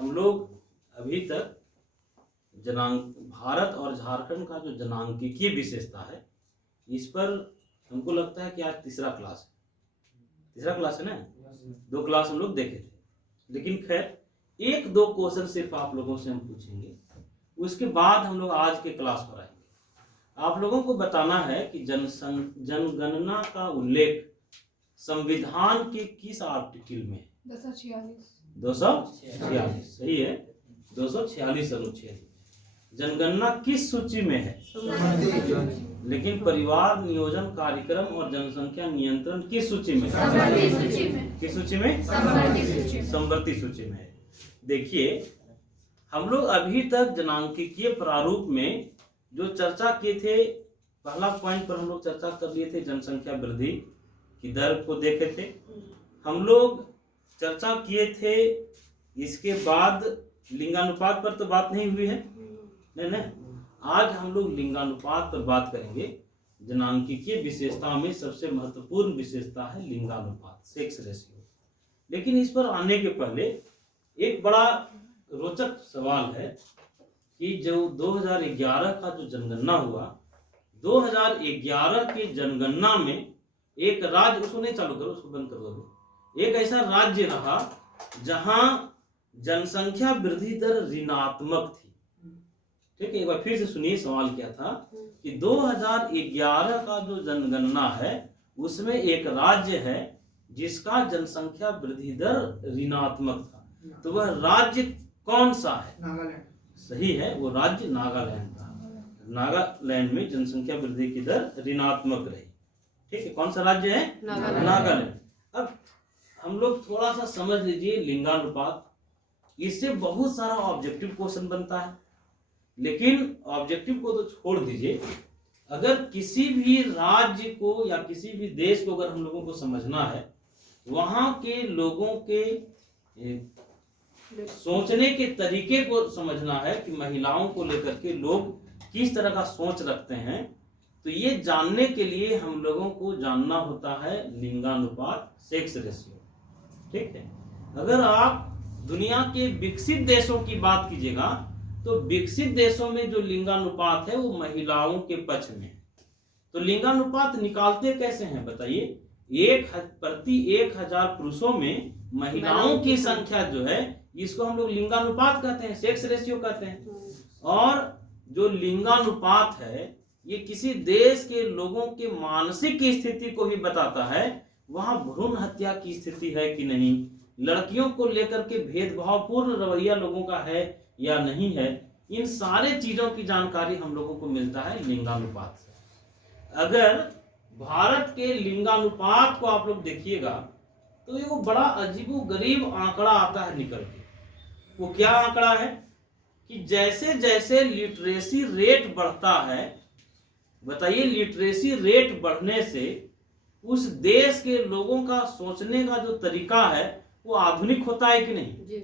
हम लोग अभी तक भारत और झारखंड का जो जनांकीय विशेषता है, इस पर हमको लगता है कि आज तीसरा क्लास है ना। 2 क्लास हम लोग देखे थे, लेकिन खैर 1-2 क्वेश्चन सिर्फ आप लोगों से हम पूछेंगे, उसके बाद हम लोग आज के क्लास पर आएंगे। आप लोगों को बताना है कि जनगणना का उल्लेख संविधान के किस आर्टिकल में? 246 सही है, 246 अनुच्छेद। जनगणना किस सूची में है? लेकिन परिवार नियोजन कार्यक्रम और जनसंख्या नियंत्रण किस सूची में? किस सूची में? समवर्ती सूची में है। देखिए, हम लोग अभी तक जनांकीय प्रारूप में जो चर्चा किए थे, पहला पॉइंट पर हम लोग चर्चा कर लिए थे, जनसंख्या वृद्धि की दर को देखे थे हम लोग, चर्चा किए थे। इसके बाद लिंगानुपात पर तो बात नहीं हुई है, नहीं। आज हम लोग लिंगानुपात पर बात करेंगे। जनांकीय विशेषता में सबसे महत्वपूर्ण विशेषता है लिंगानुपात, सेक्स रेशियो। लेकिन इस पर आने के पहले एक बड़ा रोचक सवाल है कि जो 2011 का जो जनगणना हुआ, 2011 की जनगणना में एक राज्य, उसको नहीं चालू करो, उसको बंद कर दो, एक ऐसा राज्य रहा जहां जनसंख्या वृद्धि दर ऋणात्मक थी। ठीक है, एक बार फिर से सुनिए, सवाल क्या था कि 2011 का जो जनगणना है उसमें एक राज्य है जिसका जनसंख्या वृद्धि दर ऋणात्मक था। तो वह राज्य कौन सा है? नागालैंड। सही है, वो राज्य नागालैंड था। नागालैंड में जनसंख्या वृद्धि की दर ऋणात्मक रही। ठीक है, कौन सा राज्य है? नागालैंड। अब हम लोग थोड़ा सा समझ लीजिए लिंगानुपात, इससे बहुत सारा ऑब्जेक्टिव क्वेश्चन बनता है। लेकिन ऑब्जेक्टिव को तो छोड़ दीजिए, अगर किसी भी राज्य को या किसी भी देश को अगर हम लोगों को समझना है, वहां के लोगों के सोचने के तरीके को समझना है कि महिलाओं को लेकर के लोग किस तरह का सोच रखते हैं, तो ये जानने के लिए हम लोगों को जानना होता है लिंगानुपात, सेक्स रेशियो। ठीक है, अगर आप दुनिया के विकसित देशों की बात कीजिएगा तो विकसित देशों में जो लिंगानुपात है वो महिलाओं के पक्ष में है। तो लिंगानुपात निकालते कैसे हैं बताइए? प्रति 1000 पुरुषों में महिलाओं की संख्या जो है, इसको हम लोग लिंगानुपात कहते हैं, सेक्स रेशियो कहते हैं। और जो लिंगानुपात है ये किसी देश के लोगों के मानसिक स्थिति को भी बताता है, वहां भ्रूण हत्या की स्थिति है कि नहीं, लड़कियों को लेकर के भेदभावपूर्ण रवैया लोगों का है या नहीं है, इन सारे चीजों की जानकारी हम लोगों को मिलता है लिंगानुपात से। अगर भारत के लिंगानुपात को आप लोग देखिएगा तो ये वो बड़ा अजीबोगरीब आंकड़ा आता है निकल के। वो क्या आंकड़ा है कि जैसे जैसे लिटरेसी रेट बढ़ता है, बताइए लिटरेसी रेट बढ़ने से उस देश के लोगों का सोचने का जो तरीका है वो आधुनिक होता है कि नहीं?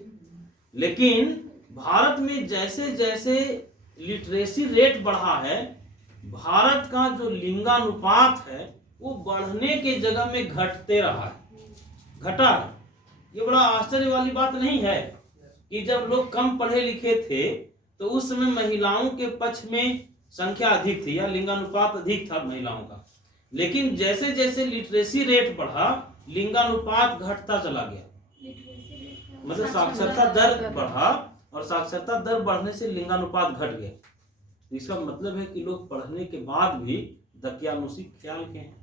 लेकिन भारत में जैसे जैसे लिटरेसी रेट बढ़ा है, भारत का जो लिंगानुपात है वो बढ़ने के जगह में घटते रहा है, घटा है। ये बड़ा आश्चर्य वाली बात नहीं है कि जब लोग कम पढ़े लिखे थे तो उस समय महिलाओं के पक्ष में संख्या अधिक थी या लिंगानुपात अधिक था महिलाओं का, लेकिन जैसे जैसे लिटरेसी रेट बढ़ा लिंगानुपात घटता चला गया। मतलब साक्षरता दर बढ़ा और साक्षरता दर बढ़ने से लिंगानुपात घट गया। इसका मतलब है कि लोग पढ़ने के बाद भी दकियानुसी ख्याल के हैं,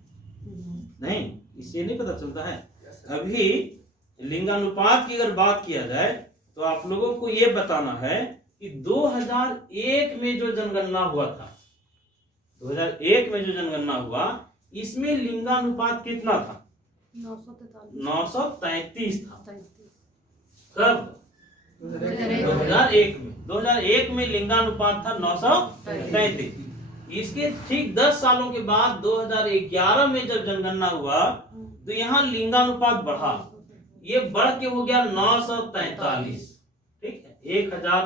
नहीं, इससे नहीं पता चलता है। अभी लिंगानुपात की अगर बात किया जाए तो आप लोगों को यह बताना है कि 2001 में जो जनगणना हुआ था, 2001 में जो जनगणना हुआ, इसमें लिंगानुपात कितना था? 933 था। कब? 2001 में। 2001 में लिंगानुपात था 933। इसके ठीक 10 सालों के बाद 2011 में जब जनगणना हुआ तो यहाँ लिंगानुपात बढ़ा, ये बढ़ के हो गया 943। ठीक है, 1000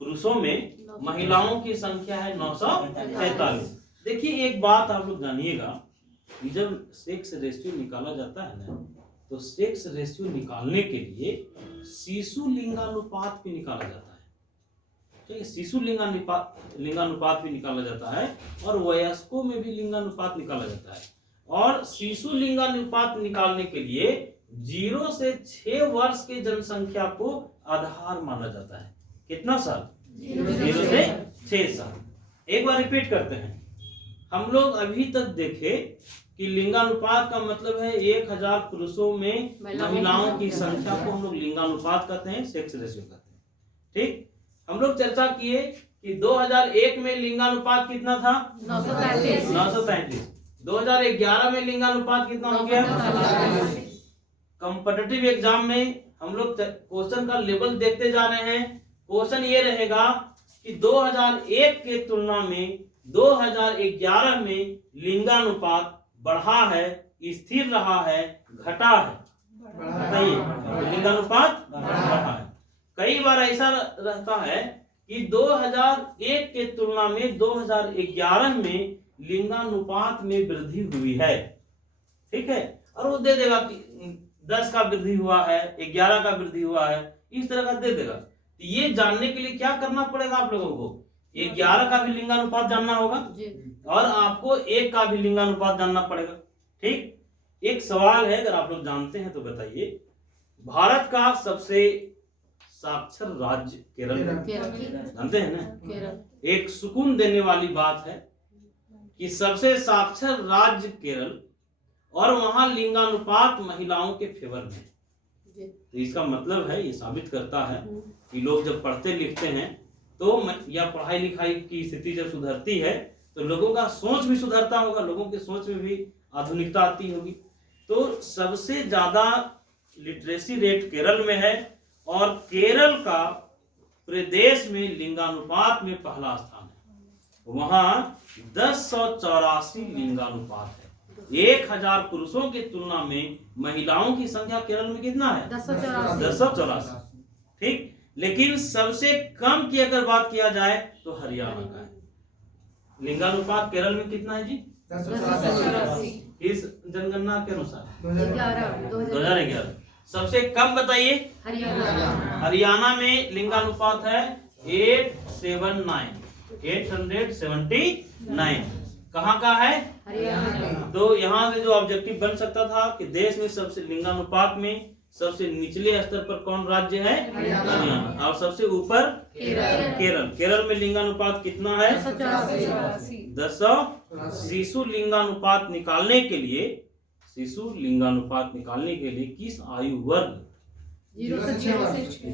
पुरुषों में महिलाओं की संख्या है 943। देखिए एक बात आप लोग जानिएगा, जब सेक्स रेशियो निकाला जाता है ना, तो सेक्स रेशियो निकालने के लिए शिशु लिंगानुपात भी निकाला जाता है। ठीक है, शिशु लिंगानुपात भी निकाला जाता है और वयस्कों में भी लिंगानुपात निकाला जाता है। और शिशु लिंगानुपात निकालने के लिए 0 से 6 वर्ष के जनसंख्या को आधार माना जाता है। कितना साल? 0 से 6 साल। एक बार रिपीट करते हैं। हम लोग अभी तक देखे कि लिंगानुपात का मतलब है 1000 पुरुषों में महिलाओं की संख्या को हम लोग लिंगानुपात कहते हैं, सेक्स रेशियो कहते हैं। ठीक, हम लोग चर्चा किए कि 2001 में लिंगानुपात कितना था? 933। 2011 में लिंगानुपात कितना हो गया? कॉम्पिटिटिव एग्जाम में हम लोग क्वेश्चन का लेवल देखते जा रहे हैं। क्वेश्चन ये रहेगा कि 2001 के तुलना में 2011 में लिंगानुपात बढ़ा है, स्थिर रहा है, घटा है? बताइए, लिंगानुपात बढ़ा है। कई बार ऐसा रहता है कि 2001 के तुलना में 2011 में लिंगानुपात में वृद्धि हुई है। ठीक है, और वो दे देगा कि 10 का वृद्धि हुआ है, 11 का वृद्धि हुआ है, इस तरह का दे देगा। तो ये जानने के लिए क्या करना पड़ेगा आप लोगों को? 11 का भी लिंगानुपात जानना होगा और आपको 1 का भी लिंगानुपात जानना पड़ेगा। ठीक, एक सवाल है, अगर आप लोग जानते हैं तो बताइए। भारत का सबसे साक्षर राज्य केरल, जानते हैं ना? एक सुकून देने वाली बात है कि सबसे साक्षर राज्य केरल और वहां लिंगानुपात महिलाओं के फेवर में। तो इसका मतलब है, ये साबित करता है कि लोग जब पढ़ते लिखते हैं तो या पढ़ाई लिखाई की स्थिति जब सुधरती है तो लोगों का सोच भी सुधरता होगा, लोगों की सोच में भी आधुनिकता आती होगी। तो सबसे ज्यादा लिटरेसी रेट केरल में है और केरल का प्रदेश में लिंगानुपात में पहला स्थान है। वहां 1084 लिंगानुपात है। 1000 पुरुषों की तुलना में महिलाओं की संख्या केरल में कितना है? 1084। ठीक, लेकिन सबसे कम की अगर बात किया जाए तो हरियाणा का है। लिंगानुपात केरल में कितना है जी? 1084। इस जनगणना के अनुसार 2011। सबसे कम बताइए? हरियाणा में लिंगानुपात है 879। कहाँ का है? हरियाणा। तो यहाँ से जो ऑब्जेक्टिव बन सकता था कि देश में सबसे लिंगानुपात में सबसे निचले स्तर पर कौन राज्य है? हरियाणा। और सबसे ऊपर केरल। केरल में लिंगानुपात कितना है? 10। शिशु लिंगानुपात निकालने के लिए किस आयु वर्ग?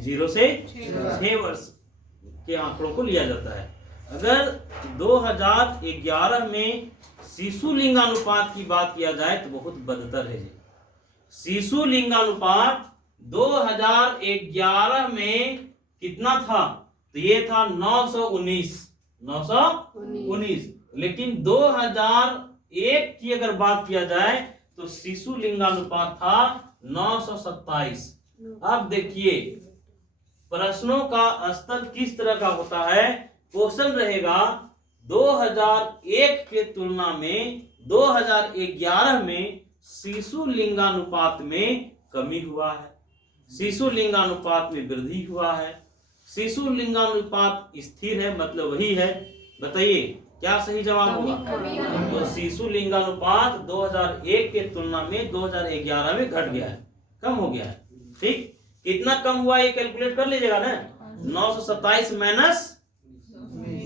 0 से 6 वर्ष के आंकड़ों को लिया जाता है। अगर 2011 में शिशु लिंगानुपात की बात किया जाए तो बहुत बदतर है। शिशु लिंगानुपात 2011 में कितना था? तो ये था 919। लेकिन 2001 की अगर बात किया जाए तो शिशु लिंगानुपात था 927। अब देखिए प्रश्नों का स्तर किस तरह का होता है। क्वेश्चन रहेगा 2001 के तुलना में 2011 में शिशु लिंगानुपात में कमी हुआ है, शिशु लिंगानुपात में वृद्धि हुआ है, शिशु लिंगानुपात स्थिर है, मतलब वही है। बताइए क्या सही जवाब होगा? तो शिशु लिंगानुपात 2001 के तुलना में 2011 में घट गया है, कम हो गया है। ठीक, कितना कम हुआ ये कैलकुलेट कर लीजिएगा ना। 927 माइनस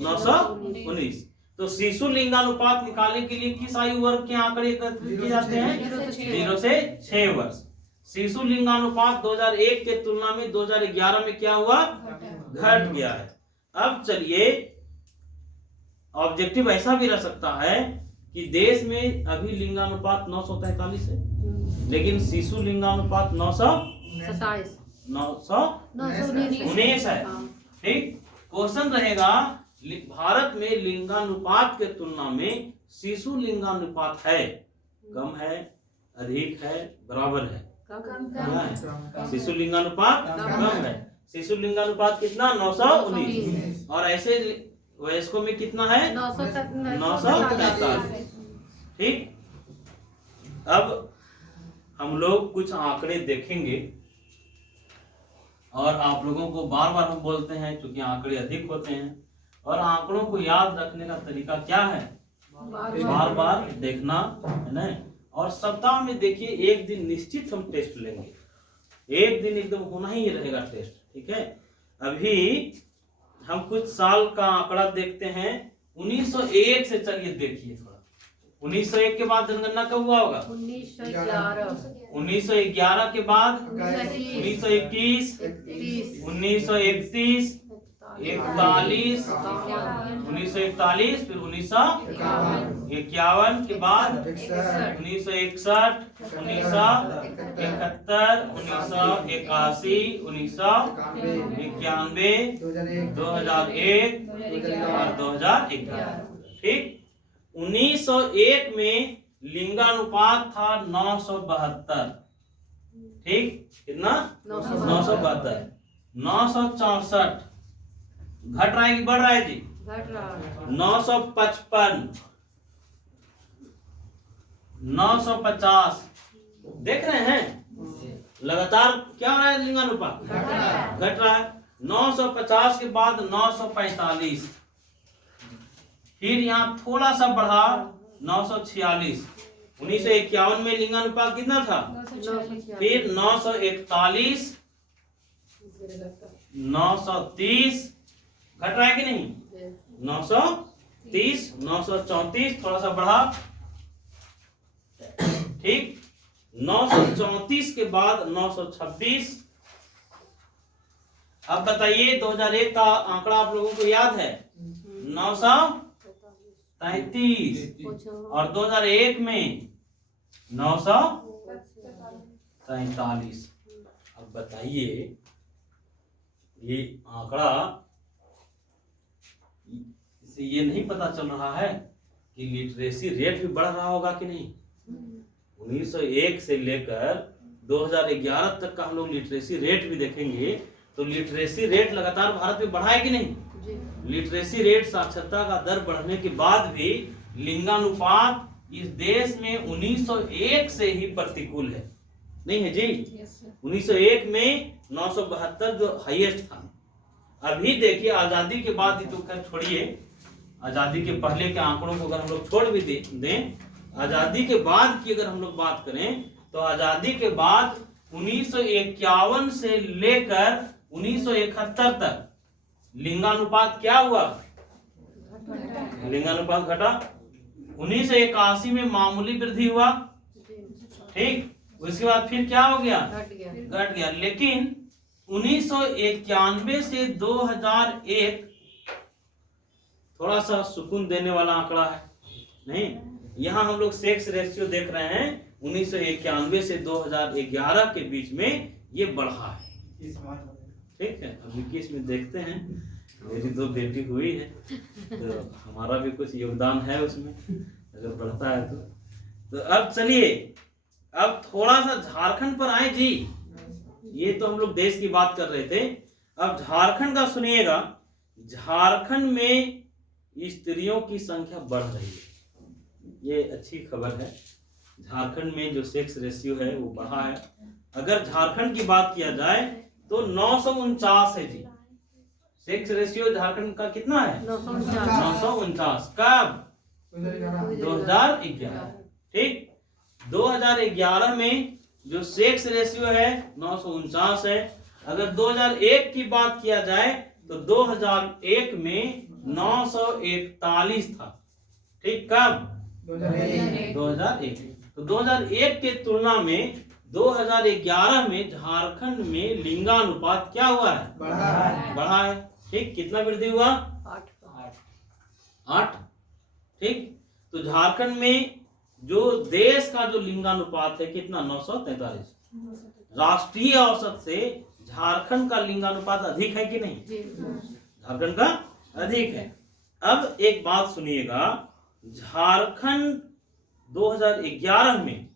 919। तो शिशु लिंगानुपात निकालने के लिए किस आयु वर्ग के आंकड़े एकत्रित किए जाते हैं? 0 से 6 वर्ष। शिशु लिंगानुपात 2001 के तुलना में 2011 में क्या हुआ? घट गया है। अब चलिए, ऑब्जेक्टिव ऐसा भी रह सकता है कि देश में अभी लिंगानुपात 943 है, लेकिन शिशु लिंगानुपात 919 है। ठीक, क्वेश्चन रहेगा भारत में लिंगानुपात के तुलना में शिशु लिंगानुपात है, कम है, अधिक है, बराबर है? शिशु लिंगानुपात कम है। शिशु लिंगानुपात कितना? 919। और ऐसे वयस्कों में कितना है? 943। ठीक, अब हम लोग कुछ आंकड़े देखेंगे और आप लोगों को बार बार हम बोलते हैं क्योंकि आंकड़े अधिक होते हैं और आंकड़ों को याद रखने का तरीका क्या है, बार बार देखना है ना। और सप्ताह में देखिए एक दिन निश्चित हम टेस्ट लेंगे, एक दिन एकदम होना ही रहेगा टेस्ट, ठीक है। अभी हम कुछ साल का आंकड़ा देखते हैं 1901 से, चलिए देखिए थोड़ा। 1901 के बाद जनगणना कब हुआ होगा? 1911 के बाद 1921, 1931, 41, 1941, फिर 1951 के बाद 1961, 1971, 1981, 1991, 2001 और 2011। ठीक। 1901 में लिंगानुपात था 972। ठीक, कितना? 972। 964 घट रहा है कि बढ़ रहा है जी? घट रहा है। 955, 950 देख रहे हैं लगातार क्या हो रहा है, लिंगानुपात घट रहा है। 950 के बाद 945, फिर यहाँ थोड़ा सा बढ़ा 946। 1951 में लिंगानुपात कितना था? फिर 941, 930 घट रहा है कि नहीं? 930, 934 थोड़ा सा बढ़ा। ठीक। 934 के बाद 926। अब बताइए 2001 का आंकड़ा आप लोगों को याद है? 933 और 2001 में 943। अब बताइए ये आंकड़ा, इससे ये नहीं पता चल रहा है कि लिटरेसी रेट भी बढ़ रहा होगा कि नहीं? 1901 से लेकर 2011 तक का हम लोग लिटरेसी रेट भी देखेंगे तो लिटरेसी रेट लगातार भारत में बढ़ा है कि नहीं? लिटरेसी रेट, साक्षरता का दर बढ़ने के बाद भी लिंगानुपात इस देश में 1901 से ही प्रतिकूल है, नहीं है जी? 1901 में 972 जो हाईएस्ट था। अभी देखिए आजादी के बाद, तो खैर छोड़िए, आजादी के पहले के आंकड़ों को अगर हम लोग छोड़ भी दें, आजादी के बाद की अगर हम लोग बात करें तो आजादी के बाद 1951 से लेकर 1971 तक लिंगानुपात क्या हुआ? लिंगानुपात घटा। 1981 में मामूली वृद्धि हुआ। ठीक। उसके बाद फिर क्या हो गया? घट गया। लेकिन 1991 से 2001 थोड़ा सा सुकून देने वाला आंकड़ा है, नहीं? यहाँ हम लोग सेक्स रेशियो देख रहे हैं 1991 से 2011 के बीच में ये बढ़ा है। ठीक है। अब 21 में देखते हैं, मेरी 2 बेटी हुई है तो हमारा भी कुछ योगदान है उसमें, अगर बढ़ता है तो अब चलिए, अब थोड़ा सा झारखंड पर आए जी। ये तो हम लोग देश की बात कर रहे थे, अब झारखंड का सुनिएगा। झारखंड में स्त्रियों की संख्या बढ़ रही है, ये अच्छी खबर है। झारखंड में जो सेक्स रेशियो है वो बढ़ा है। अगर झारखंड की बात किया जाए तो 949 है जी। सेक्स रेशियो झारखंड का कितना है? 949। कब? 2011। ठीक। 2011 में जो सेक्स रेशियो है 949 है। अगर 2001 की बात किया जाए तो 2001 में 941 था। ठीक। कब? 2001। तो 2001 के तुलना में 2011 में झारखंड में लिंगानुपात क्या हुआ है? बढ़ा है। ठीक। कितना वृद्धि हुआ? 8। ठीक। तो झारखंड में जो देश का जो लिंगानुपात है कितना? 943। राष्ट्रीय औसत से झारखंड का लिंगानुपात अधिक है कि नहीं? झारखंड का अधिक है। अब एक बात सुनिएगा, झारखंड 2011 में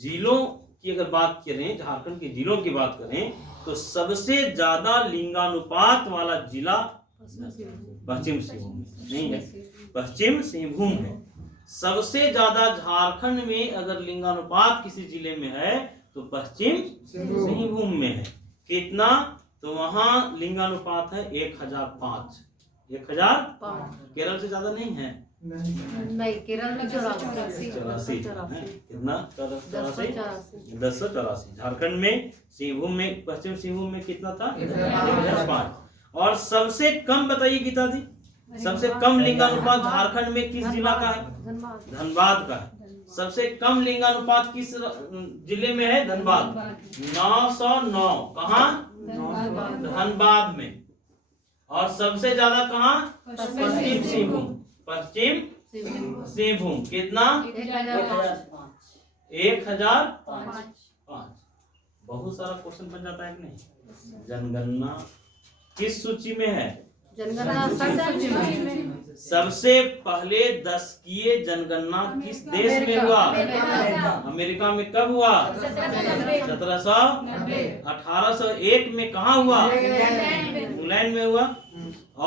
जिलों की अगर बात करें, झारखंड के जिलों की बात करें तो सबसे ज्यादा लिंगानुपात वाला जिला पश्चिम सिंहभूम नहीं है, पश्चिम सिंहभूम है। सबसे ज्यादा झारखंड में अगर लिंगानुपात किसी जिले में है तो पश्चिम सिंहभूम में है। कितना? तो वहां लिंगानुपात है 1005। 1005। केरल से ज्यादा नहीं है? नहीं, केरल में 84। कितना? 1084। झारखंड में सिंहभूम में, पश्चिम सिंहभूम में कितना था? 1005। और सबसे कम बताइए गीता जी, सबसे कम लिंगानुपात झारखंड में किस जिला का है? धनबाद का है। सबसे कम लिंगानुपात किस जिले में है? धनबाद। 909। कहाँ? धनबाद में। और सबसे ज्यादा कहाँ? पश्चिम सिंहभूम। पश्चिम सिंहभूम। कितना? 1005। बहुत सारा क्वेश्चन बन जाता है कि नहीं? जनगणना किस सूची में है? सबसे पहले 10वीं जनगणना किस देश में हुआ? अमेरिका में। कब हुआ? 1790। 1801 में कहाँ हुआ? इंग्लैंड में हुआ।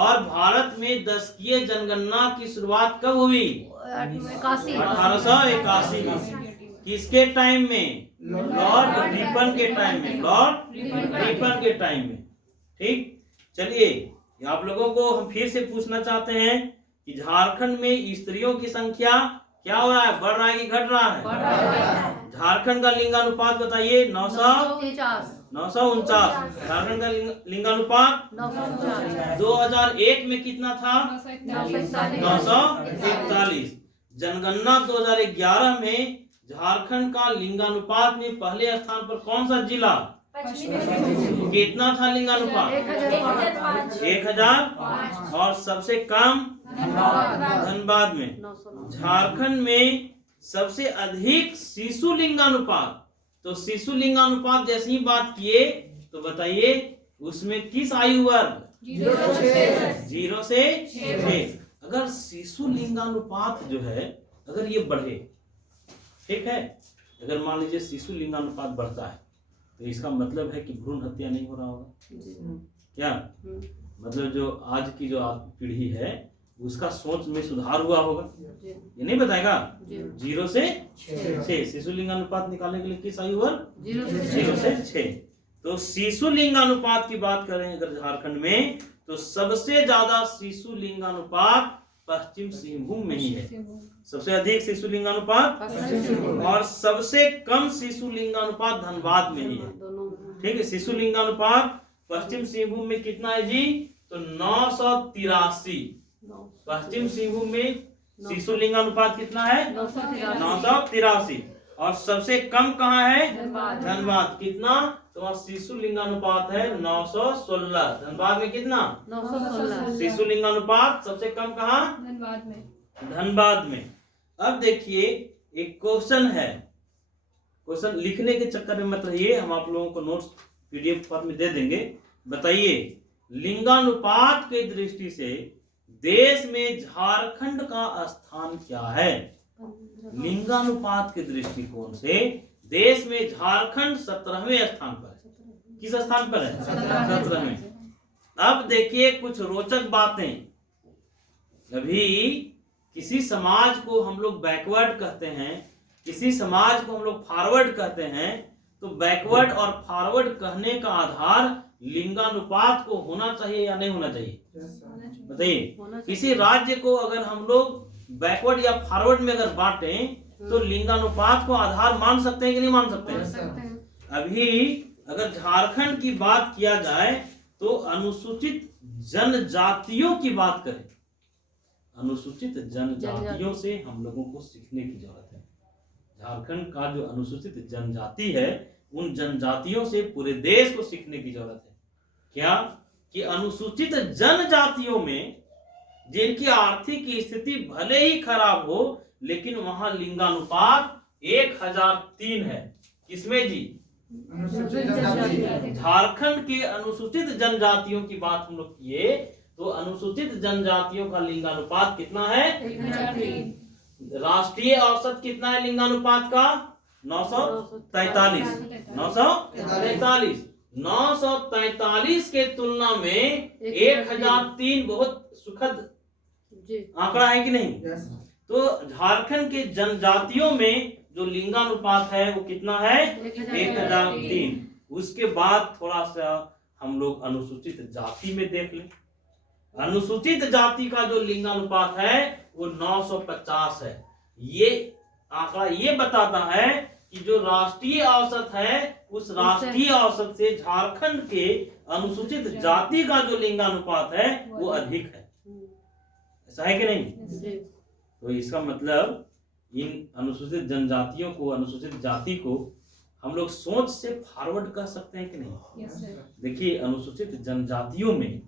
और भारत में 10वीं जनगणना की शुरुआत कब हुई? 1881 में। किसके टाइम में? लॉर्ड रिपन के टाइम में। लॉर्ड रिपन के टाइम में। ठीक, चलिए आप लोगों को हम फिर से पूछना चाहते हैं कि झारखंड में स्त्रियों की संख्या क्या हो रहा है? बढ़ रहा है कि घट रहा है? झारखंड का लिंगानुपात बताइए। 949। झारखंड का लिंगानुपात 2001 में कितना था? 941। जनगणना 2011 में झारखंड का लिंगानुपात में पहले स्थान पर कौन सा जिला? कितना था लिंगानुपात? 1005। और सबसे कम धनबाद में। झारखंड में सबसे अधिक शिशु लिंगानुपात, तो शिशु लिंगानुपात जैसे ही बात किए तो बताइए उसमें किस आयु वर्ग? 0 से 6। अगर शिशु लिंगानुपात जो है अगर ये बढ़े, ठीक है, अगर मान लीजिए शिशु लिंगानुपात बढ़ता है तो इसका मतलब है कि भ्रूण हत्या नहीं हो रहा होगा। क्या मतलब? जो आज की जो पीढ़ी है उसका सोच में सुधार हुआ होगा। ये नहीं बताएगा? 0 से 6। शिशु लिंगानुपात निकालने के लिए किस आयु वर्ग? 0 से 6। तो शिशु लिंगानुपात की बात करें अगर झारखंड में तो सबसे ज्यादा शिशु लिंगानुपात पश्चिम सिंहभूम में ही है। सबसे अधिक शिशु लिंगानुपात और सबसे कम शिशु लिंगानुपात धनबाद में ही है। ठीक है, शिशु लिंगानुपात पश्चिम सिंहभूम में कितना है जी? तो 983। पश्चिम सिंहभूम में शिशु लिंगानुपात कितना है? 983। और सबसे कम कहाँ है? धनबाद। कितना? तो शिशु लिंगानुपात है 916। धनबाद में कितना? 916 शिशु लिंगानुपात। सबसे कम कहाँ? धनबाद में। अब देखिए एक क्वेश्चन है, क्वेश्चन लिखने के चक्कर में मत रहिए, हम आप लोगों को नोट्स पीडीएफ फॉर्म में दे देंगे। बताइए लिंगानुपात के दृष्टि से देश में झारखंड का स्थान क्या है? लिंगानुपात के दृष्टिकोण से देश में झारखंड 17वें स्थान पर है। किस स्थान पर है? 17वें। अब देखिए कुछ रोचक बातें। अभी किसी समाज को हम लोग बैकवर्ड कहते हैं, किसी समाज को हम लोग फॉरवर्ड कहते हैं, तो बैकवर्ड और फॉरवर्ड कहने का आधार लिंगानुपात को होना चाहिए या नहीं होना चाहिए? बताइए। किसी राज्य को अगर हम लोग बैकवर्ड या फॉरवर्ड में अगर बांटें तो लिंगानुपात को आधार मान सकते हैं कि नहीं मान सकते हैं? अभी अगर झारखंड की बात किया जाए तो अनुसूचित जनजातियों की बात करें, अनुसूचित जनजातियों से हम लोगों को सीखने की जरूरत है। झारखंड का जो अनुसूचित जनजाति है उन जनजातियों से पूरे देश को सीखने की जरूरत है। क्या कि अनुसूचित जनजातियों में जिनकी आर्थिक स्थिति भले ही खराब हो लेकिन वहां लिंगानुपात 1003 है। किसमें जी? झारखंड के अनुसूचित जनजातियों की बात हम लोग किए तो अनुसूचित जनजातियों का लिंगानुपात कितना है? 1003। राष्ट्रीय औसत कितना है लिंगानुपात का? 943। 943। 943 के तुलना में 1003 बहुत सुखद आंकड़ा है कि नहीं? तो झारखंड के जनजातियों में जो लिंगानुपात है वो कितना है? 1003। उसके बाद थोड़ा सा हम लोग अनुसूचित जाति में देख लें। अनुसूचित जाति का जो लिंगानुपात है वो 950 है। ये आंकड़ा ये बताता है कि जो राष्ट्रीय औसत है उस राष्ट्रीय औसत से झारखंड के अनुसूचित जाति का जो लिंगानुपात है वो अधिक है। ऐसा है कि नहीं? तो इसका मतलब इन अनुसूचित जनजातियों को, अनुसूचित जाति को हम लोग सोच से फॉरवर्ड कर सकते हैं कि नहीं? देखिए, अनुसूचित जनजातियों में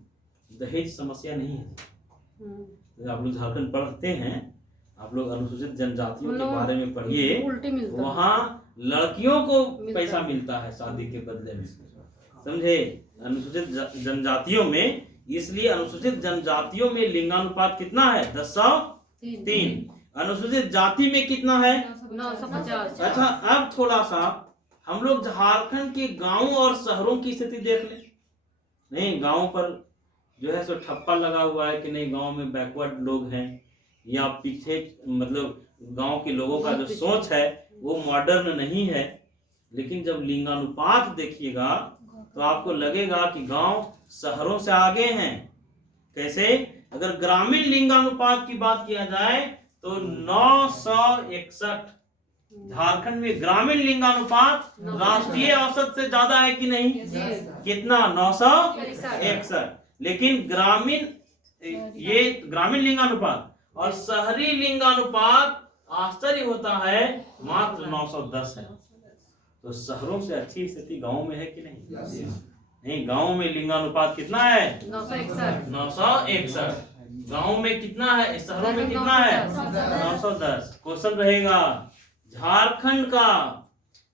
दहेज समस्या नहीं है। तो आप लोग झारखंड पढ़ते हैं, आप लोग अनुसूचित जनजातियों के बारे में पढ़िए, वहाँ लड़कियों को पैसा मिलता है शादी के बदले में, समझे? अनुसूचित जनजातियों में, इसलिए अनुसूचित जनजातियों में लिंगानुपात कितना है? 1003। अनुसूचित जाति में कितना है? 950। अच्छा, अब थोड़ा सा हम लोग झारखंड के गांवों और शहरों की स्थिति देख लें। नहीं, गांव पर जो है सो ठप्पा लगा हुआ है कि नहीं, गांव में बैकवर्ड लोग हैं या पीछे, मतलब गांव के लोगों का जो सोच है वो मॉडर्न नहीं है। लेकिन जब लिंगानुपात देखिएगा तो आपको लगेगा कि गांव शहरों से आगे हैं। कैसे? अगर ग्रामीण लिंगानुपात की बात किया जाए तो 961 झारखंड में ग्रामीण लिंगानुपात राष्ट्रीय औसत से ज्यादा है कि नहीं? कितना? 961। लेकिन ग्रामीण, ये ग्रामीण लिंगानुपात और शहरी लिंगानुपात आश्चर्य होता है मात्र 910 है। तो शहरों से अच्छी स्थिति गांव में है कि नहीं? नहीं, गांव में लिंगानुपात कितना है? 961। गांव में कितना है? शहरों में कितना है? 910। क्वेश्चन रहेगा, झारखंड का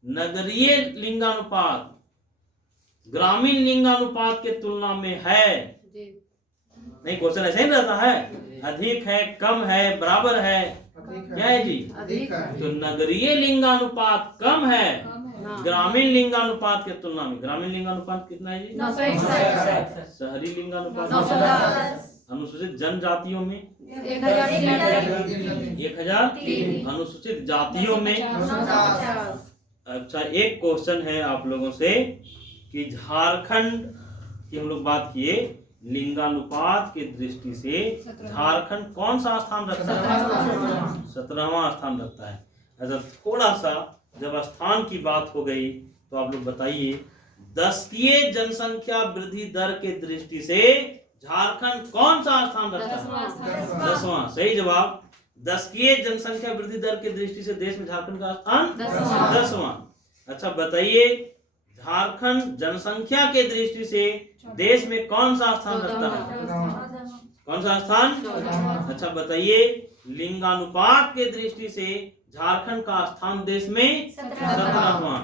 नगरीय लिंगानुपात ग्रामीण लिंगानुपात के तुलना में है? नहीं, क्वेश्चन ऐसे ही रहता है, अधिक है, कम है, बराबर है, क्या है जी? अधिक है। तो नगरीय लिंगानुपात कम है ग्रामीण लिंगानुपात के तुलना में। ग्रामीण लिंगानुपात कितना है जी? 961। शहरी लिंगानुपात 910। अनुसूचित जनजातियों में 1003। 1003। अनुसूचित जातियों में। 950। अच्छा, एक क्वेश्चन है आप लोगों से कि झारखंड की हम लोग बात किए, लिंगानुपात की दृष्टि से झारखंड कौन सा स्थान रखता है? 17वां स्थान रखता है। अच्छा, थोड़ा सा जब स्थान की बात हो गई तो आप लोग बताइए, दशकीय जनसंख्या वृद्धि दर के दृष्टि से झारखंड कौन सा स्थान रखता है? 10वां। सही जवाब। दशकीय जनसंख्या वृद्धि दर के दृष्टि से देश में झारखंड का स्थान 10वां। अच्छा, बताइए, झारखंड जनसंख्या के दृष्टि से देश में कौन सा स्थान रखता है? कौन सा स्थान? अच्छा, बताइए, लिंगानुपात के दृष्टि से झारखंड का स्थान देश में 17वां।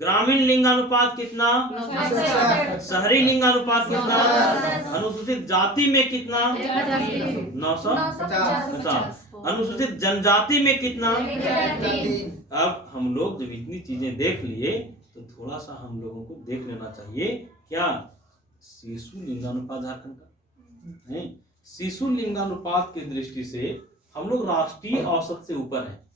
ग्रामीण लिंगानुपात कितना? 950। शहरी लिंगानुपात कितना? अनुसूचित जाति में कितना? 950। अनुसूचित जनजाति में कितना? 1003। अब हम लोग जब इतनी चीजें देख लिए तो थोड़ा सा हम लोगों को देख लेना चाहिए, क्या शिशु लिंगानुपात झारखंड का नहीं? शिशु लिंगानुपात की दृष्टि से हम लोग राष्ट्रीय औसत से ऊपर है।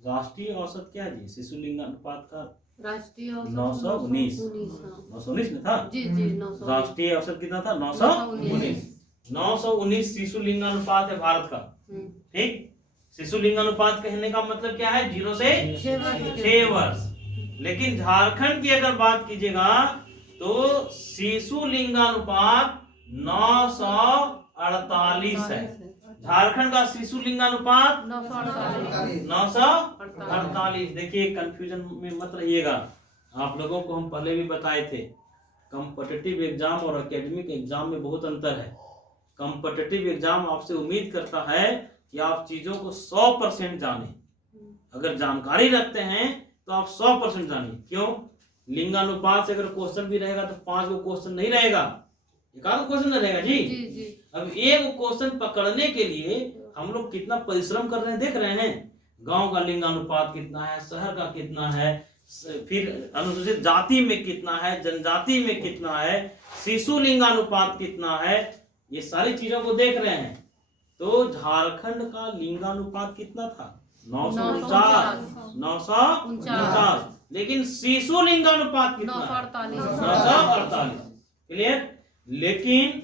राष्ट्रीय औसत क्या जी? शिशु लिंगानुपात का राष्ट्रीय 919 में था जी जी 919। राष्ट्रीय औसत कितना था? 919। 919 शिशु लिंगानुपात है भारत का। ठीक, शिशु लिंगानुपात कहने का मतलब क्या है? 0 से 6 वर्ष। लेकिन झारखंड की अगर बात कीजिएगा तो शिशु लिंगानुपात 948 है। झारखंड का शिशु लिंगानुपात 948। देखिए, कंफ्यूजन में मत रहिएगा। आप लोगों को हम पहले भी बताए थे, कॉम्पिटिटिव एग्जाम और एकेडमिक एग्जाम में बहुत अंतर है। कॉम्पिटिटिव एग्जाम आपसे उम्मीद करता है कि आप चीजों को 100% जानें। अगर जानकारी रखते हैं तो आप 100% जानिए। क्यों? लिंगानुपात से अगर क्वेश्चन भी रहेगा तो 5 गो क्वेश्चन नहीं रहेगा, एक आध क्वेश्चन नहीं रहेगा जी। अब एक क्वेश्चन पकड़ने के लिए हम लोग कितना परिश्रम कर रहे हैं, देख रहे हैं। गांव का लिंगानुपात कितना है, शहर का कितना है, फिर अनुसूचित जाति में कितना है, जनजाति में कितना है, शिशु लिंगानुपात कितना है, ये सारी चीजों को देख रहे हैं। तो झारखंड का लिंगानुपात कितना था? 949। 949। लेकिन शिशु लिंगानुपात कितना है? 948। क्लियर? लेकिन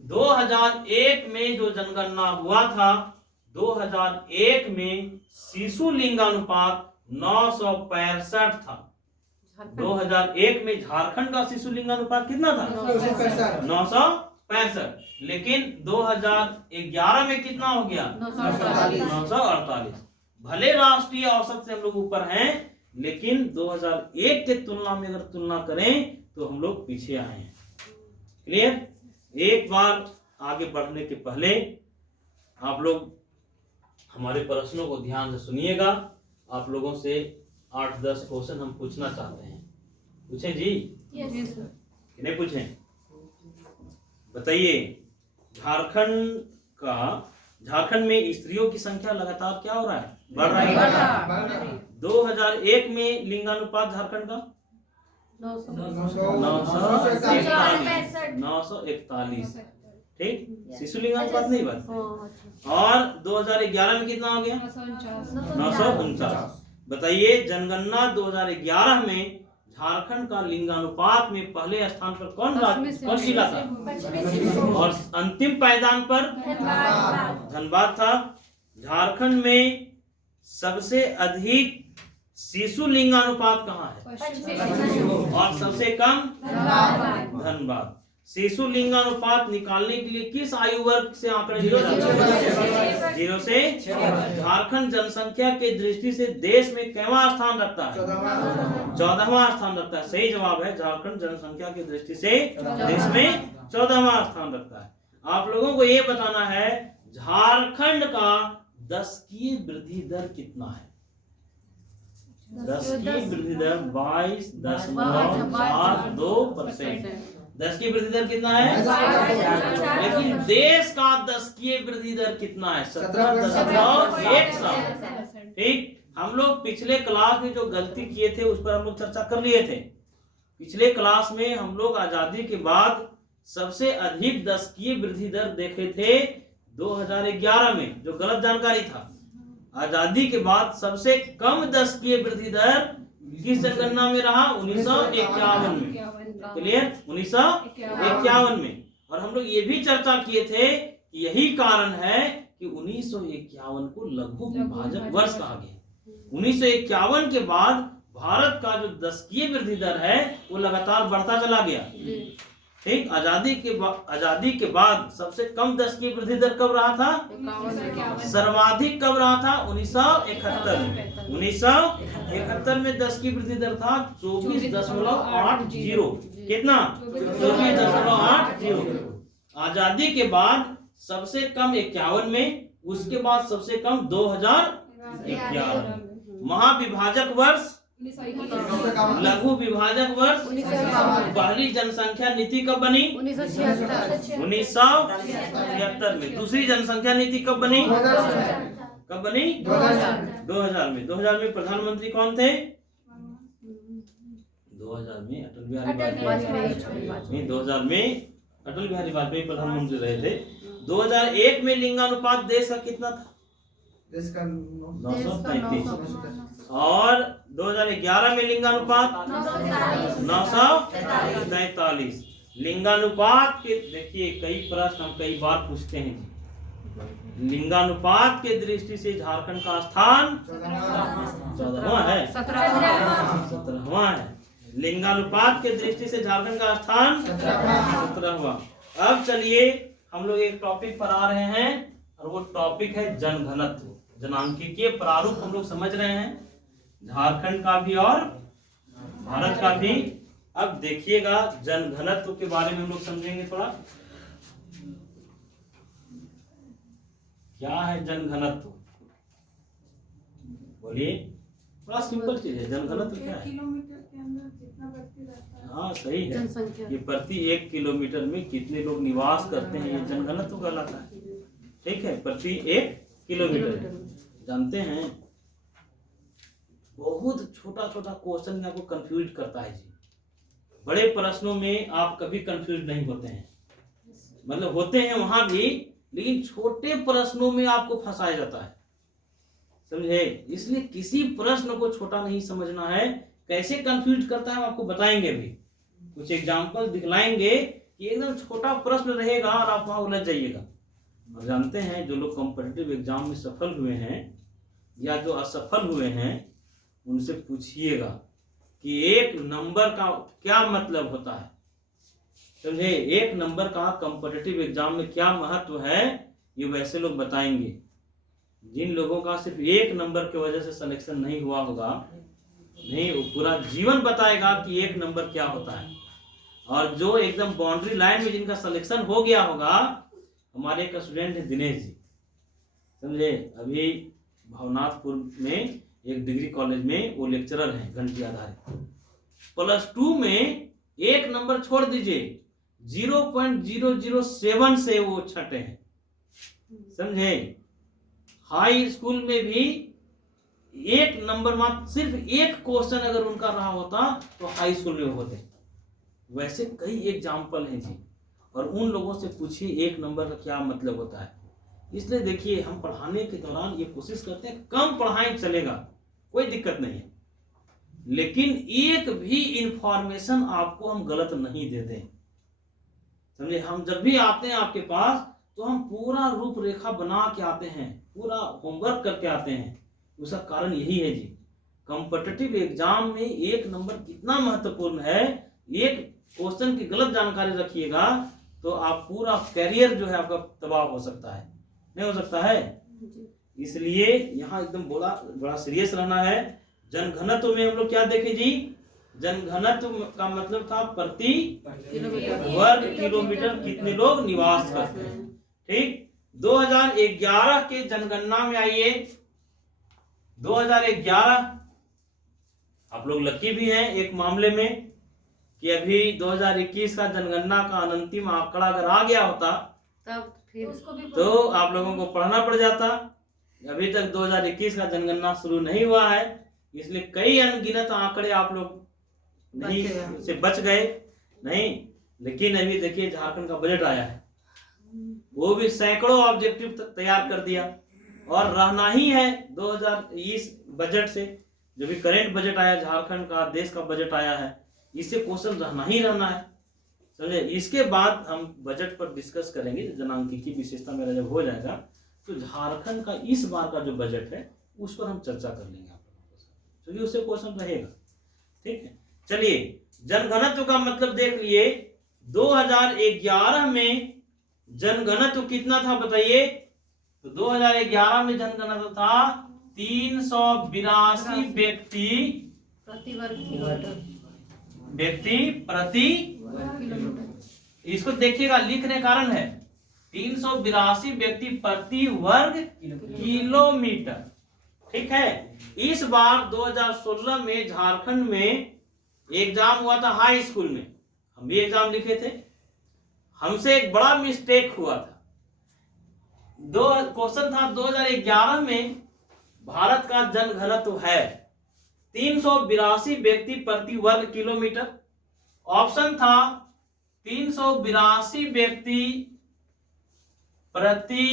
2001 में जो जनगणना हुआ था, 2001 में शिशु लिंगानुपात 965 था। 2001 में झारखंड का शिशु लिंगानुपात कितना था? 965। लेकिन 2011 में कितना हो गया? 948। भले राष्ट्रीय औसत से हम लोग ऊपर हैं, लेकिन 2001 के तुलना में अगर तुलना करें तो हम लोग पीछे आए हैं। क्लियर? एक बार आगे बढ़ने के पहले आप लोग हमारे प्रश्नों को ध्यान से सुनिएगा। आप लोगों से 8-10 क्वेश्चन हम पूछना चाहते हैं। पूछें जी? नहीं पूछें? बताइए, झारखंड में स्त्रियों की संख्या लगातार क्या हो रहा है? बढ़ रहा है। 2001 में लिंगानुपात झारखंड का 941। ठीक, शिशु लिंगानुपात नहीं बढ़। और 2011 में कितना हो गया? 949। बताइए, जनगणना 2011 में झारखंड का लिंगानुपात में पहले स्थान पर कौन जिला था? और अंतिम पायदान पर धनबाद था। झारखंड में सबसे अधिक शिशु लिंगानुपात कहाँ है? और सबसे कम धनबाद। शिशु लिंगानुपात निकालने के लिए किस आयु वर्ग से आंकड़े लिए जाते हैं? 0 से। झारखंड जनसंख्या के दृष्टि से देश में कितवां स्थान रखता है? 14वां स्थान रखता है। सही जवाब है, झारखंड जनसंख्या की दृष्टि से देश में 14वां स्थान रखता है। आप लोगों को ये बताना है, झारखंड का दशकीय वृद्धि दर कितना है? दशकीय वृद्धि दर 22.72%। दशकीय वृद्धि दर कितना है? लेकिन देश का दशकीय वृद्धि दर कितना है? 17.17। ठीक, हम लोग पिछले क्लास में जो गलती किए थे उस पर हम लोग चर्चा कर लिए थे। पिछले क्लास में हम लोग आजादी के बाद सबसे अधिक दशकीय वृद्धि दर देखे थे 2011 में, जो गलत जानकारी था। आजादी के बाद सबसे कम दशकीय वृद्धि दर किस जनगणना में रहा? 1951 में। क्लियर? 1951 में। और हम लोग ये भी चर्चा किए थे कि यही कारण है कि 1951 को लघु विभाजक वर्ष कहा गया। 1951 के बाद भारत का जो दशकीय वृद्धि दर है वो लगातार बढ़ता चला गया। ठीक, आजादी के बाद सबसे कम दशकीय वृद्धि दर कब रहा था? सर्वाधिक कब रहा था? 1971 में। 1971 में दशकीय वृद्धि दर था 24.80। कितना? 24.80। आजादी के बाद सबसे कम 51 में, उसके बाद सबसे कम 2011। महाविभाजक वर्ष, लघु विभाजक वर्ष, पहली जनसंख्या नीति कब बनी? 1976 में। दूसरी जनसंख्या नीति कब बनी? 2000 में। 2000 में प्रधानमंत्री कौन थे? 2000 में अटल बिहारी वाजपेयी। 2000 में अटल बिहारी वाजपेयी प्रधानमंत्री रहे थे। 2001 में लिंगानुपात देश का कितना था? 935। और 2011 में लिंगानुपात 943। लिंगानुपात के देखिए, कई प्रश्न हम कई बार पूछते हैं। लिंगानुपात के दृष्टि से झारखंड का स्थान 14वां है, 17वां है। लिंगानुपात के दृष्टि से झारखंड का स्थान 17वां। अब चलिए हम लोग एक टॉपिक पर आ रहे हैं, और वो टॉपिक है जनघनत्व। जनांकीय प्रारूप हम लोग समझ रहे हैं, झारखंड का भी और भारत का भी। अब देखिएगा, जनघनत्व के बारे में हम लोग समझेंगे थोड़ा। क्या है जनघनत्व? बोलिए। बड़ा सिंपल चीज है। जनघनत्व क्या है? किलोमीटर के अंदर कितना व्यक्ति रहता है? हाँ, सही है। ये प्रति 1 किलोमीटर में कितने लोग निवास करते हैं, ये जनघनत्व कहलाता है। ठीक है, प्रति 1 किलोमीटर। जानते हैं, बहुत छोटा छोटा क्वेश्चन आपको कंफ्यूज करता है जी। बड़े प्रश्नों में आप कभी कंफ्यूज नहीं होते हैं, मतलब होते हैं वहां भी, लेकिन छोटे प्रश्नों में आपको फंसाया जाता है, समझे। इसलिए किसी प्रश्न को छोटा नहीं समझना है। कैसे कंफ्यूज करता है हम आपको बताएंगे भी, कुछ एग्जाम्पल दिखलाएंगे कि एकदम छोटा प्रश्न रहेगा और आप वहां उलझ जाइएगा। और जानते हैं जो लोग कॉम्पिटिटिव एग्जाम में सफल हुए हैं या जो असफल हुए हैं, उनसे पूछिएगा कि एक नंबर का क्या मतलब होता है, समझे। एक नंबर का कॉम्पिटिटिव एग्जाम में क्या महत्व है, ये वैसे लोग बताएंगे। जिन लोगों का सिर्फ एक नंबर की वजह से सिलेक्शन नहीं हुआ होगा, नहीं, वो पूरा जीवन बताएगा कि एक नंबर क्या होता है। और जो एकदम बाउंड्री लाइन में जिनका सिलेक्शन हो गया होगा, हमारे एक स्टूडेंट है दिनेश जी, समझे, अभी भवनाथपुर में एक डिग्री कॉलेज में वो लेक्चरर हैं घंटी आधारित। +2 में एक नंबर छोड़ दीजिए, 0.007 से वो छठे हैं, समझे। हाई स्कूल में भी एक नंबर मात्र सिर्फ एक क्वेश्चन अगर उनका रहा होता तो हाई स्कूल में होते। वैसे कई एग्जाम्पल हैं जी। और उन लोगों से पूछिए एक नंबर का क्या मतलब होता है। इसलिए देखिए, हम पढ़ाने के दौरान ये कोशिश करते हैं कम पढ़ाएं, चलेगा, कोई दिक्कत नहीं है, लेकिन एक भी इंफॉर्मेशन आपको हम गलत नहीं देते, समझे। हम जब भी आते हैं आपके पास तो हम पूरा रूपरेखा बना के आते हैं, पूरा होमवर्क करके आते हैं। उसका कारण यही है जी, कॉम्पिटिटिव एग्जाम में एक नंबर कितना महत्वपूर्ण है। एक क्वेश्चन की गलत जानकारी रखिएगा तो आप पूरा कैरियर जो है आपका तबाह हो सकता है, नहीं हो सकता है। इसलिए यहाँ एकदम बड़ा सीरियस रहना है। जनघनत्व में हम लोग क्या देखे जी, जनघनत्व का मतलब था प्रति वर्ग किलोमीटर कितने लोग निवास करते हैं, ठीक। 2011 के जनगणना में आइए, 2011 आप लोग लकी भी हैं एक मामले में कि अभी 2021 का जनगणना का अंतिम आंकड़ा अगर आ गया होता तब फिर तो आप लोगों को पढ़ना पड़ जाता। अभी तक 2021 का जनगणना शुरू नहीं हुआ है, इसलिए कई अनगिनत आंकड़े आप लोग नहीं से बच गए नहीं। लेकिन अभी देखिए झारखंड का बजट आया है, वो भी सैकड़ों ऑब्जेक्टिव तैयार कर दिया और रहना ही है 2020 बजट से। जो भी करेंट बजट आया झारखंड का, देश का बजट आया है, इससे क्वेश्चन रहना ही रहना है, समझे। इसके बाद हम बजट पर डिस्कस करेंगे, जनांकीय विशेषता मेरा जब हो जाएगा तो झारखंड का इस बार का जो बजट है उस पर हम चर्चा कर लेंगे आप लोगों से, क्योंकि उससे क्वेश्चन रहेगा, ठीक है। चलिए, जनघनत्व का मतलब देख लिए। 2011 में जनघनत्व कितना था बताइए। तो 2011 में जनघनत्व था 382 व्यक्ति प्रति वर्ग किलोमीटर, व्यक्ति प्रति, इसको देखिएगा, लिखने कारण है 382 व्यक्ति प्रति वर्ग किलोमीटर, ठीक है। इस बार 2016 में झारखंड में एग्जाम हुआ था हाई स्कूल में, हम भी एग्जाम लिखे थे, हमसे एक बड़ा मिस्टेक हुआ था। दो क्वेश्चन था 2011 में भारत का जनघनत्व है 382 व्यक्ति प्रति वर्ग किलोमीटर। ऑप्शन था 382 व्यक्ति प्रति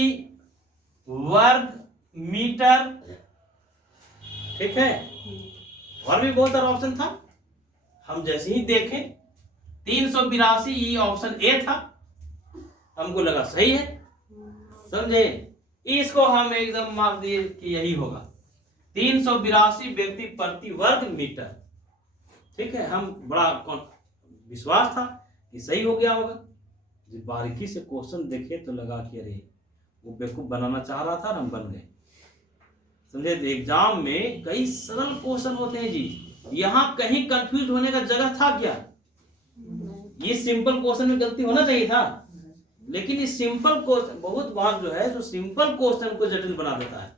वर्ग मीटर, ठीक है। और भी बहुत सारा ऑप्शन था, हम जैसे ही देखें 382 ये ऑप्शन ए था, हमको लगा सही है, समझे। इसको हम एकदम मार्क दिए कि यही होगा 382 व्यक्ति प्रति वर्ग मीटर, ठीक है। हम बड़ा विश्वास था कि सही हो गया होगा। जब बारीकी से क्वेश्चन देखे तो लगा कि अरे वो बेवकूफ बनाना चाह रहा था, हम बन गए, समझे। तो एग्जाम में कई सरल क्वेश्चन होते हैं जी, यहाँ कहीं कंफ्यूज होने का जगह था क्या? ये सिंपल क्वेश्चन में गलती होना चाहिए था, लेकिन इस सिंपल क्वेश्चन बहुत बार जो है तो सिंपल क्वेश्चन को जटिल बना देता है।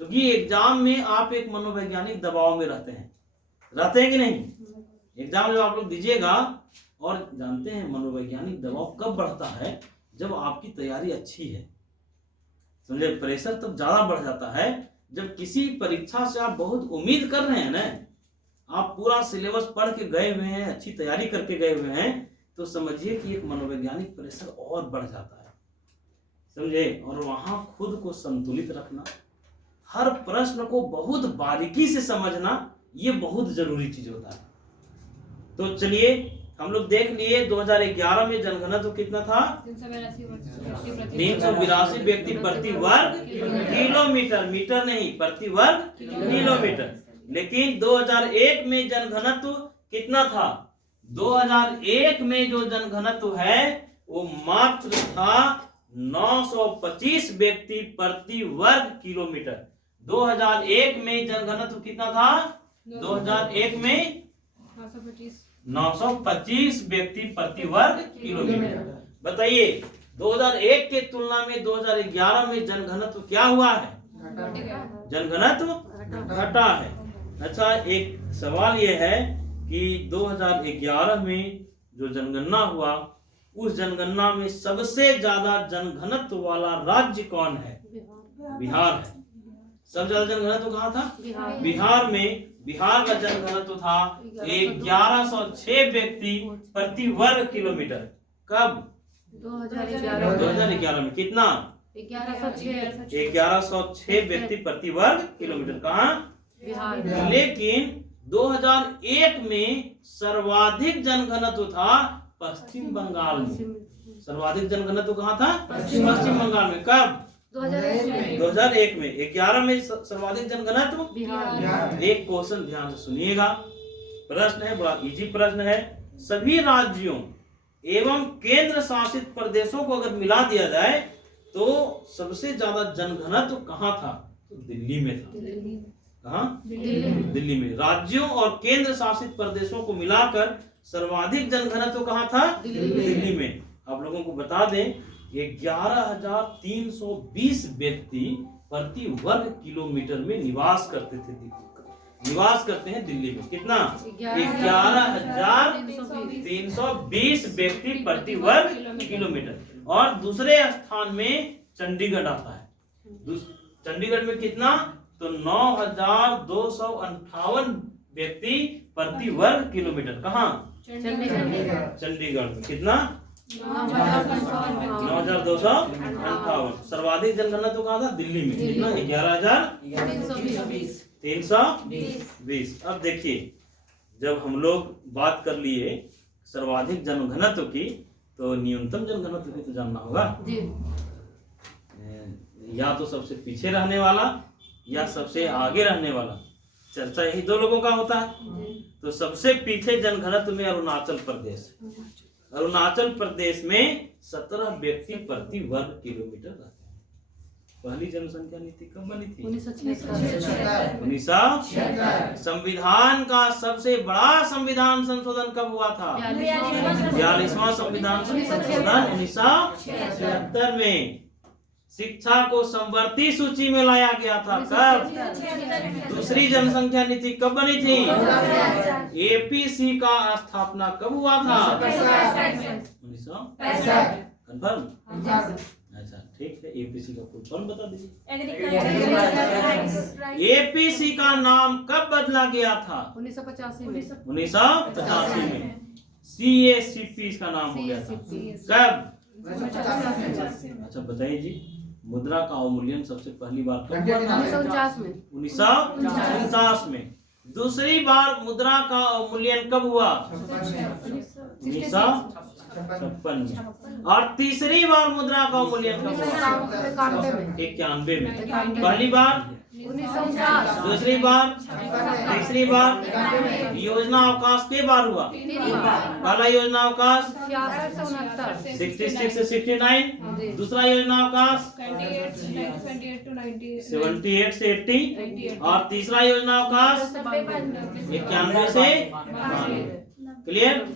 क्योंकि एग्जाम में आप एक मनोवैज्ञानिक दबाव में रहते हैं कि नहीं। एग्जाम जब आप लोग दीजिएगा, और जानते हैं मनोवैज्ञानिक दबाव कब बढ़ता है, जब आपकी तैयारी अच्छी है, समझे। प्रेशर तब ज्यादा बढ़ जाता है जब किसी परीक्षा से आप बहुत उम्मीद कर रहे हैं ना, आप पूरा सिलेबस पढ़ के गए हुए हैं, अच्छी तैयारी करके गए हुए हैं, तो समझिए कि एक मनोवैज्ञानिक प्रेशर और बढ़ जाता है, समझे। और वहां खुद को संतुलित रखना, हर प्रश्न को बहुत बारीकी से समझना, ये बहुत जरूरी चीज होता है। तो चलिए हम लोग देख लिए 2011 में जनघनत्व कितना था, 382 व्यक्ति प्रति वर्ग किलोमीटर, मीटर नहीं, प्रति वर्ग किलोमीटर। लेकिन 2001 में जनघनत्व कितना था, 2001 में जो जनघनत्व है वो मात्र था 925 व्यक्ति प्रति वर्ग किलोमीटर। 2001 में जनघनत्व कितना था, 2001 में 925 व्यक्ति प्रति वर्ग किलोमीटर। बताइए 2001 के तुलना में 2011 में जनघनत्व क्या हुआ है, जनघनत्व घटा है। अच्छा, एक सवाल यह है कि 2011 में जो जनगणना हुआ, उस जनगणना में सबसे ज्यादा जनघनत्व वाला राज्य कौन है, बिहार है। सबसे ज्यादा जनघनत्व कहाँ था, बिहार में। बिहार का जनघनत्व था 1106 व्यक्ति प्रति वर्ग किलोमीटर। कब, 2011 में। कितना, 1106 व्यक्ति प्रति वर्ग किलोमीटर। कहाँ, बिहार। लेकिन 2001 में सर्वाधिक जनघनत्व था पश्चिम बंगाल में। सर्वाधिक जनघनत्व कहाँ था, पश्चिम बंगाल में। कब, 2001 में। 11 में सर्वाधिक जनघनत्व बिहार। एक क्वेश्चन ध्यान से सुनिएगा, प्रश्न है, बड़ा इजी प्रश्न है। सभी राज्यों एवं केंद्र शासित प्रदेशों को अगर मिला दिया जाए तो सबसे ज्यादा जनघनत्व कहाँ था, तो दिल्ली में था। कहाँ, दिल्ली में। राज्यों और केंद्र शासित प्रदेशों को मिलाकर सर्वाधिक जनघनत्व कहाँ था, दिल्ली में। आप लोगों को बता दें 11,320 व्यक्ति प्रति वर्ग किलोमीटर में निवास करते हैं दिल्ली में। कितना, 11,320 व्यक्ति प्रति वर्ग किलोमीटर। और दूसरे स्थान में चंडीगढ़ आता है। चंडीगढ़ में कितना, तो 9,258 व्यक्ति प्रति वर्ग किलोमीटर। कहाँ, चंडीगढ़ में। कितना, 9,258। सर्वाधिक जनगणना कहाँ था, दिल्ली में। कितना, 11,320। अब देखिए, जब हम लोग बात कर लिए सर्वाधिक जनघनत्व की, तो न्यूनतम जनघनत्व भी तो जानना होगा। या तो सबसे पीछे रहने वाला या सबसे आगे रहने वाला, चर्चा यही दो लोगों का होता है। तो सबसे पीछे जनघनत्व में अरुणाचल प्रदेश। अरुणाचल प्रदेश में 17 व्यक्ति प्रति वर्ग किलोमीटर रहते हैं। पहली जनसंख्या नीति कब बनी थी, 1976। संविधान का सबसे बड़ा संविधान संशोधन कब हुआ था, 42वां संविधान संशोधन 1976 में। शिक्षा को समवर्ती सूची में लाया गया था कब, दूसरी जनसंख्या नीति कब बनी थी, एपीसी का स्थापना कब हुआ था, 1965। कंफर्म। अच्छा ठीक है, एपीसी का फुल फॉर्म बता दीजिए। एपीसी का नाम कब बदला गया था, 1985 में। सीएसीपी इसका नाम हो गया था कब, अच्छा बताइए जी, मुद्रा का अवमूल्यन सबसे पहली बार कब, 1949 में। दूसरी बार मुद्रा का अवमूल्यन कब हुआ, 1956 में। और तीसरी बार मुद्रा का अवमूल्यन कब हुआ, 91 में। पहली बार, दूसरी बार, तीसरी बार। योजना अवकाश के बार हुआ, पहला योजना अवकाश 66 से 69, दूसरा योजना अवकाश 78 से 80, और तीसरा योजना अवकाश 91 से 92। क्लियर।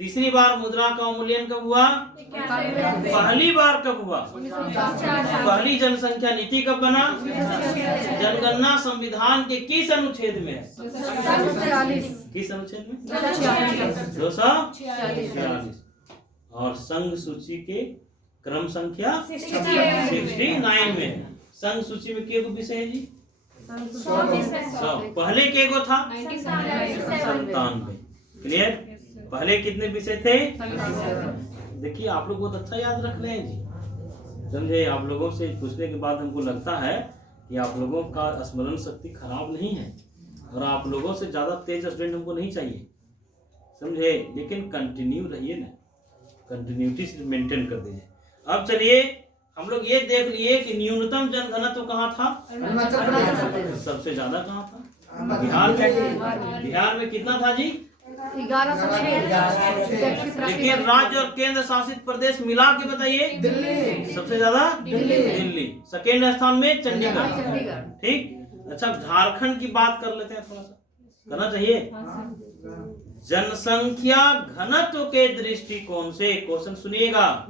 तीसरी बार मुद्रा का अवमूल्यन कब हुआ, पहली बार कब हुआ, पहली जनसंख्या नीति कब बना, जनगणना संविधान के किस अनुच्छेद में है, किस अनुच्छेद में, 246। और संघ सूची के क्रम संख्या 69 में। संघ सूची में के विषय है जी, 100। पहले के गो था 97। क्लियर। पहले कितने विषय थे, देखिए आप लोग बहुत अच्छा याद रख रहे हैं जी। समझे। आप लोगों से पूछने के बाद हमको लगता है कि आप लोगों का स्मरण शक्ति खराब नहीं है और आप लोगों से ज़्यादा तेज स्टूडेंट हमको नहीं चाहिए, समझे। लेकिन कंटिन्यू रहिए ना, कंटिन्यूटी से मेंटेन कर दीजिए। अब चलिए हम लोग ये देख लिए कि न्यूनतम जनघनत्व कहाँ था, सबसे ज्यादा कहाँ था, बिहार में कितना था जी, 1106। देखिए राज्य और केंद्र शासित प्रदेश मिला के बताइए, दिल्ली सबसे ज्यादा दिल्ली, सेकेंड स्थान में चंडीगढ़। ठीक, अच्छा झारखंड की बात कर लेते हैं, थोड़ा सा करना चाहिए। जनसंख्या घनत्व के दृष्टिकोण से, क्वेश्चन सुनिएगा,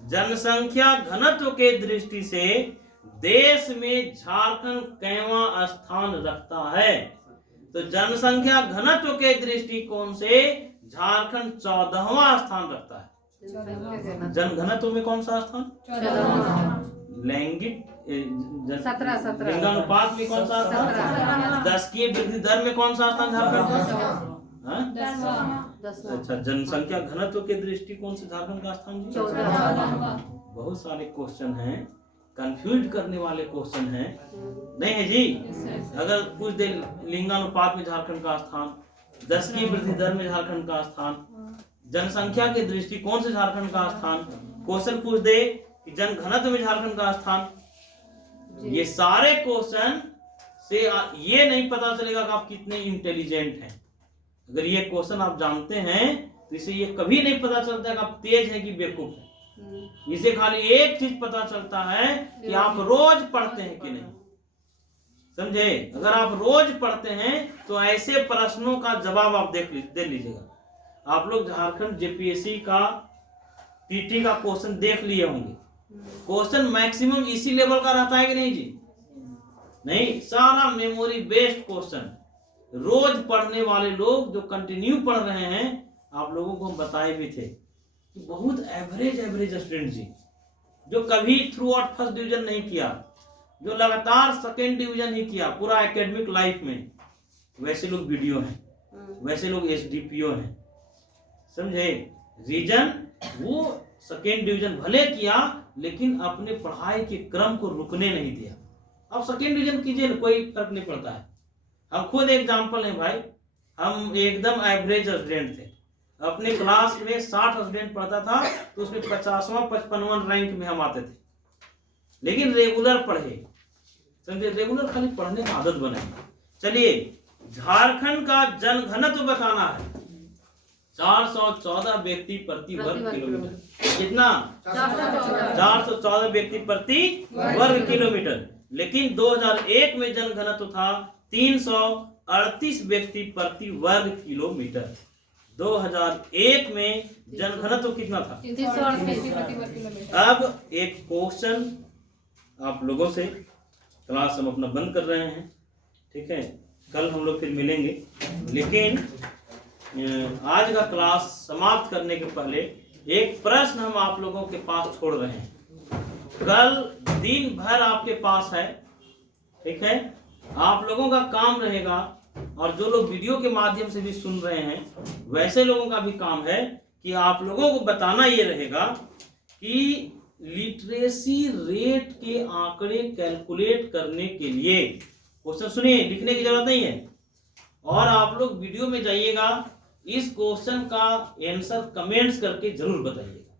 जनसंख्या घनत्व के दृष्टि से देश में झारखंड कैवां स्थान रखता है। तो जनसंख्या घनत्व के दृष्टिकोण से झारखंड 14वां स्थान रखता है। जन घनत्व में कौन सा स्थान, लैंगिक लिंगानुपात में कौन सा स्थान, 10 की वृद्धि दर में कौन सा स्थान झारखंड का, अच्छा जनसंख्या घनत्व के दृष्टिकोण से झारखंड का स्थान जी 14। बहुत सारे क्वेश्चन हैं, कंफ्यूज करने वाले क्वेश्चन हैं, नहीं है जी। अगर पूछ दे लिंगानुपात में झारखंड का स्थान, 10 की वृद्धि दर में झारखंड का स्थान, जनसंख्या के दृष्टिकोण से झारखंड का स्थान, क्वेश्चन पूछ दे कि जन घनत्व में झारखंड का स्थान, ये सारे क्वेश्चन से ये नहीं पता चलेगा कि आप कितने इंटेलिजेंट हैं। अगर ये क्वेश्चन आप जानते हैं तो इसे ये कभी नहीं पता चलता कि आप तेज हैं कि बेवकूफ हैं। इसे खाली एक चीज पता चलता है कि आप रोज पढ़ते हैं कि नहीं, समझे। अगर आप रोज पढ़ते हैं तो ऐसे प्रश्नों का जवाब आप दे लीजिएगा। आप लोग झारखंड जेपीएससी का पीटी का क्वेश्चन देख लिए होंगे, क्वेश्चन मैक्सिमम इसी लेवल का रहता है कि नहीं जी, नहीं, सारा मेमोरी बेस्ड क्वेश्चन। रोज पढ़ने वाले लोग जो कंटिन्यू पढ़ रहे हैं, आप लोगों को हम बताए भी थे कि बहुत एवरेज स्टूडेंट जी, जो कभी थ्रू आउट फर्स्ट डिवीजन नहीं किया, जो लगातार सेकेंड डिवीजन ही किया पूरा एकेडमिक लाइफ में, वैसे लोग वीडियो हैं, वैसे लोग एसडीपीओ हैं, समझे। रीजन वो सेकेंड डिवीजन भले किया लेकिन अपने पढ़ाई के क्रम को रुकने नहीं दिया। अब सेकेंड डिवीजन कीजिए ना, कोई फर्क नहीं पड़ता है। हम खुद एग्जाम्पल हैं भाई, हम एकदम एवरेज स्टूडेंट थे, अपने क्लास में 60 स्टूडेंट पढ़ता था तो उसमें 50वां 55वां रैंक में हम आते थे, लेकिन रेगुलर पढ़े, समझे, रेगुलर खाली पढ़ने का आदत बनाए। चलिए झारखंड का जन घनत्व बताना है, 414 व्यक्ति प्रति वर्ग किलोमीटर। कितना, 414 व्यक्ति प्रति वर्ग किलोमीटर। लेकिन 2001 में जन घनत्व था 338 व्यक्ति प्रति वर्ग किलोमीटर। 2001 में जन घनत्व कितना था, 338। अब एक क्वेश्चन आप लोगों से, क्लास हम अपना बंद कर रहे हैं, ठीक है, कल हम लोग फिर मिलेंगे। लेकिन आज का क्लास समाप्त करने के पहले एक प्रश्न हम आप लोगों के पास छोड़ रहे हैं। कल दिन भर आपके पास है, ठीक है, आप लोगों का काम रहेगा, और जो लोग वीडियो के माध्यम से भी सुन रहे हैं वैसे लोगों का भी काम है कि आप लोगों को बताना ये रहेगा कि लिटरेसी रेट के आंकड़े कैलकुलेट करने के लिए, क्वेश्चन सुनिए, लिखने की जरूरत नहीं है, और आप लोग वीडियो में जाइएगा, इस क्वेश्चन का आंसर कमेंट्स करके जरूर बताइएगा,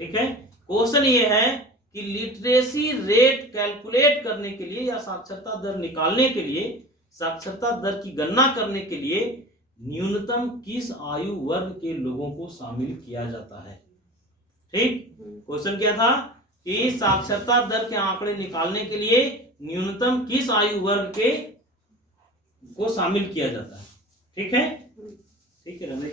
ठीक है। क्वेश्चन ये है कि लिटरेसी रेट कैलकुलेट करने के लिए या साक्षरता दर निकालने के लिए, साक्षरता दर की गणना करने के लिए न्यूनतम किस आयु वर्ग के लोगों को शामिल किया जाता है। ठीक, क्वेश्चन क्या था कि साक्षरता दर के आंकड़े निकालने के लिए न्यूनतम किस आयु वर्ग के को शामिल किया जाता है। ठीक है, ठीक है, रमेश।